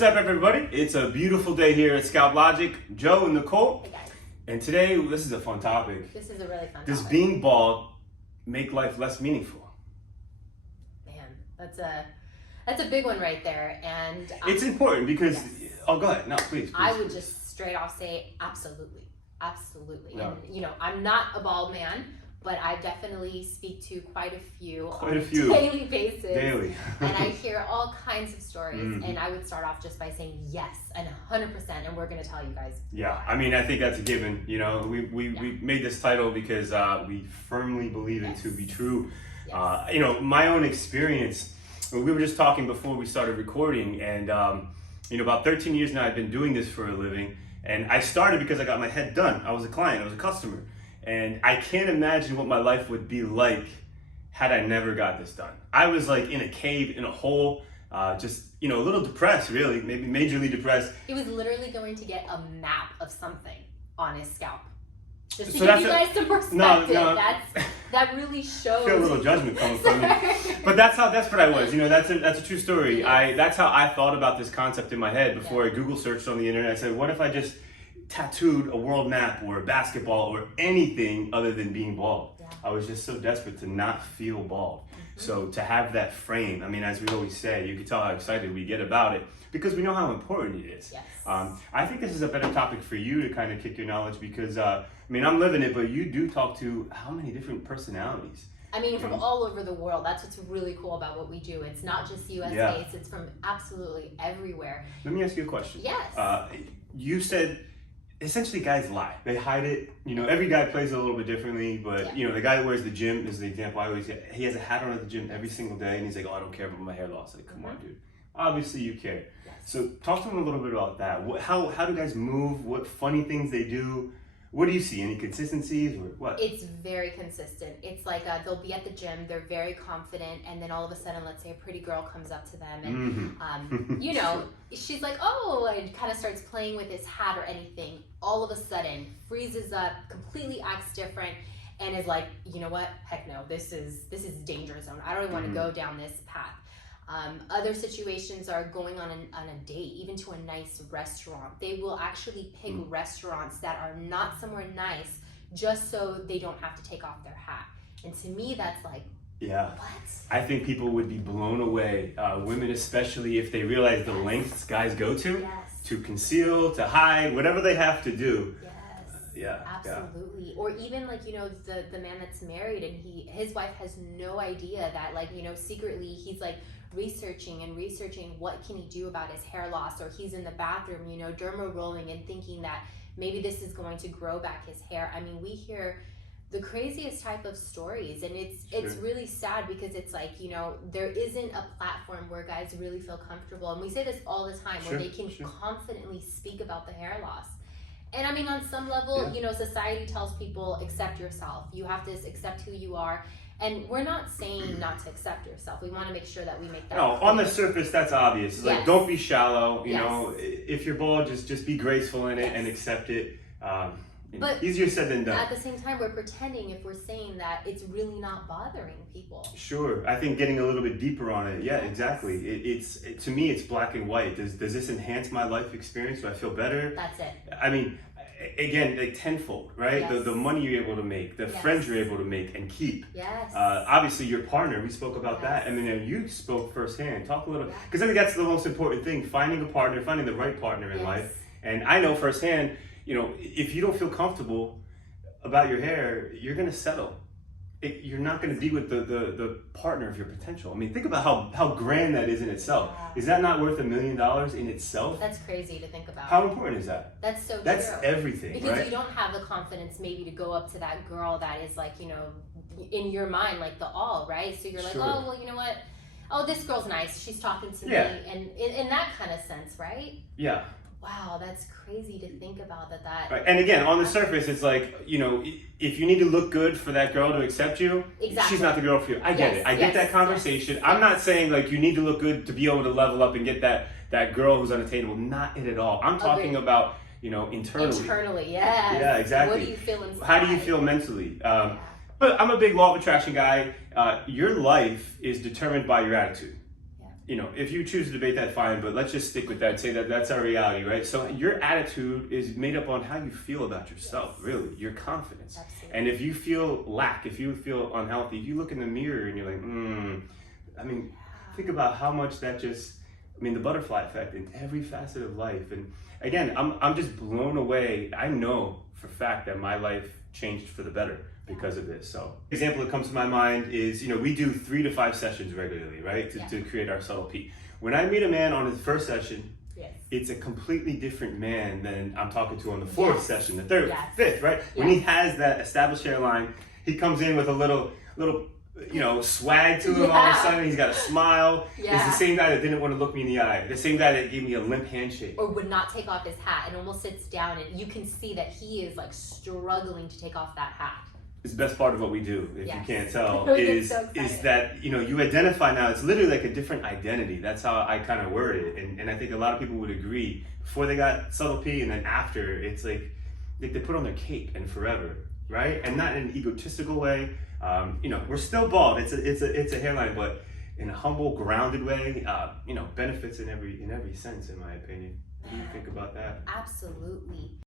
What's up, everybody? It's a beautiful day here at Scout Logic. Joe and Nicole. Hey guys. And today, this is a fun topic. This is a really fun Does topic. being bald make life less meaningful? Man, that's a big one right there. And It's important because, Yes. oh, go ahead. No, please. I would just straight off say absolutely. Absolutely. No. And I'm not a bald man, but I definitely speak to quite a few Quite on a few. daily basis. Daily. And I hear all kinds of stories. Mhm. And I would start off just by saying yes and 100%. And we're going to tell you guys. Yeah, why. I mean, I think that's a given. We made this title because we firmly believe it to be true. Yes. My own experience, we were just talking before we started recording, and about 13 years now I've been doing this for a living, and I started because I got my head done. I was a client, I was a customer, and I can't imagine what my life would be like had I never got this done. I was like in a cave, in a hole, just a little depressed, really, maybe majorly depressed. He was literally going to get a map of something on his scalp. Just to So give that's you a- guys some perspective. No. That really shows. I feel a little judgment coming from me. But that's how desperate I was. That's a true story. Yes. That's how I thought about this concept in my head before Yeah. I Google searched on the internet. I said, what if I just tattooed a world map or a basketball or anything other than being bald? Yeah. I was just so desperate to not feel bald. So to have that frame, I mean, as we always say, you can tell how excited we get about it because we know how important it is. Yes. I think this is a better topic for you to kind of kick your knowledge because, I'm living it, but you do talk to how many different personalities? I mean, from all over the world. That's what's really cool about what we do. It's not just US Yeah. based, it's from absolutely everywhere. Let me ask you a question. Yes. You said essentially guys lie. They hide it. Every guy plays it a little bit differently, but Yeah. the guy who wears the gym is the example I always get. He has a hat on at the gym every single day and he's like, oh, I don't care about my hair loss. Like, come on, dude. Obviously you care. Yes. So talk to them a little bit about that. How do guys move? What funny things they do? What do you see? Any consistencies or what? It's very consistent. It's like they'll be at the gym, they're very confident, and then all of a sudden, let's say a pretty girl comes up to them and Sure. she's like, oh, and kind of starts playing with his hat or anything. All of a sudden, freezes up, completely acts different, and is like, you know what? Heck no, this is danger zone. I don't even want to go down this path. Other situations are going on a date, even to a nice restaurant. They will actually pick restaurants that are not somewhere nice just so they don't have to take off their hat. And to me, that's like, Yeah. what? I think people would be blown away, women especially, if they realize the lengths guys go to Yes. conceal, to hide, whatever they have to do. Yes. Yeah. Absolutely. Or even like, the man that's married and his wife has no idea that secretly he's like researching what can he do about his hair loss, or he's in the bathroom, derma rolling and thinking that maybe this is going to grow back his hair. I mean, we hear the craziest type of stories, and it's Sure. really sad because it's like, there isn't a platform where guys really feel comfortable, and we say this all the time, Sure, where they can sure. confidently speak about the hair loss. And I mean, on some level, society tells people, accept yourself. You have to accept who you are. And we're not saying not to accept yourself. We want to make sure that we make that No, on the surface, that's obvious. It's like, Yes. don't be shallow. Yes. If you're bald, just be graceful in it Yes. and accept it. But Easier said than done. at the same time, we're pretending if we're saying that it's really not bothering people. Sure. I think getting a little bit deeper on it. Yeah, exactly. To me, it's black and white. Does this enhance my life experience? Do I feel better? That's it. I mean, again, like tenfold, right? Yes. The money you're able to make, the Yes. friends you're able to make and keep. Yes. Obviously, your partner, we spoke about that. Yes. And then you spoke firsthand. Talk a little, Yeah. because I think that's the most important thing, finding a partner, finding the right partner in Yes. life. And I know firsthand, if you don't feel comfortable about your hair, you're going to settle. You're not going to be with the partner of your potential. I mean, think about how grand that is in itself. Yeah. Is that not worth $1 million in itself? That's crazy to think about. How important is that? That's so That's true. everything, Because right? you don't have the confidence maybe to go up to that girl that is like, in your mind, like the all, right? So you're like, Sure. oh, well, you know what? Oh, this girl's nice. She's talking to Yeah. me. And in that kind of sense, right? Yeah. Wow, that's crazy to think about that. Right. And again, on the surface, it's like, if you need to look good for that girl to accept you, Exactly. she's not the girl for you. I get Yes, it. I get yes, that conversation. yes, I'm yes. not saying like you need to look good to be able to level up and get that girl who's unattainable. Not it at all. I'm talking Agreed. about, internally. Internally, yes. Yeah, exactly. What do you feel inside? How do you feel mentally? Yeah. But I'm a big law of attraction guy. Your life is determined by your attitude. Yeah. if you choose to debate that, fine, but let's just stick with that and say that that's our reality, right? So your attitude is made up on how you feel about yourself, really, your confidence. Absolutely. And if you feel lack, if you feel unhealthy, if you look in the mirror and you're like, think about how much that the butterfly effect in every facet of life. And again, I'm just blown away. I know for a fact that my life changed for the better because of this. So example that comes to my mind is, we do 3 to 5 sessions regularly, right? To create our subtle peak. When I meet a man on his first session, it's a completely different man than I'm talking to on the 4th session, the 3rd, 5th, right? When he has that established hairline, he comes in with a little swag to him all of a sudden. He's got a smile. It's the same guy that didn't want to look me in the eye. The same guy that gave me a limp handshake. Or would not take off his hat and almost sits down, and you can see that he is like struggling to take off that hat. It's the best part of what we do, if you can't tell, We get is so is that you identify now. It's literally like a different identity. That's how I kind of word it, and I think a lot of people would agree. Before they got subtle P, and then after, it's like they put on their cape and forever, right? And not in an egotistical way. We're still bald. It's a hairline, but in a humble, grounded way. Benefits in every sense, in my opinion. What do you think about that? Absolutely.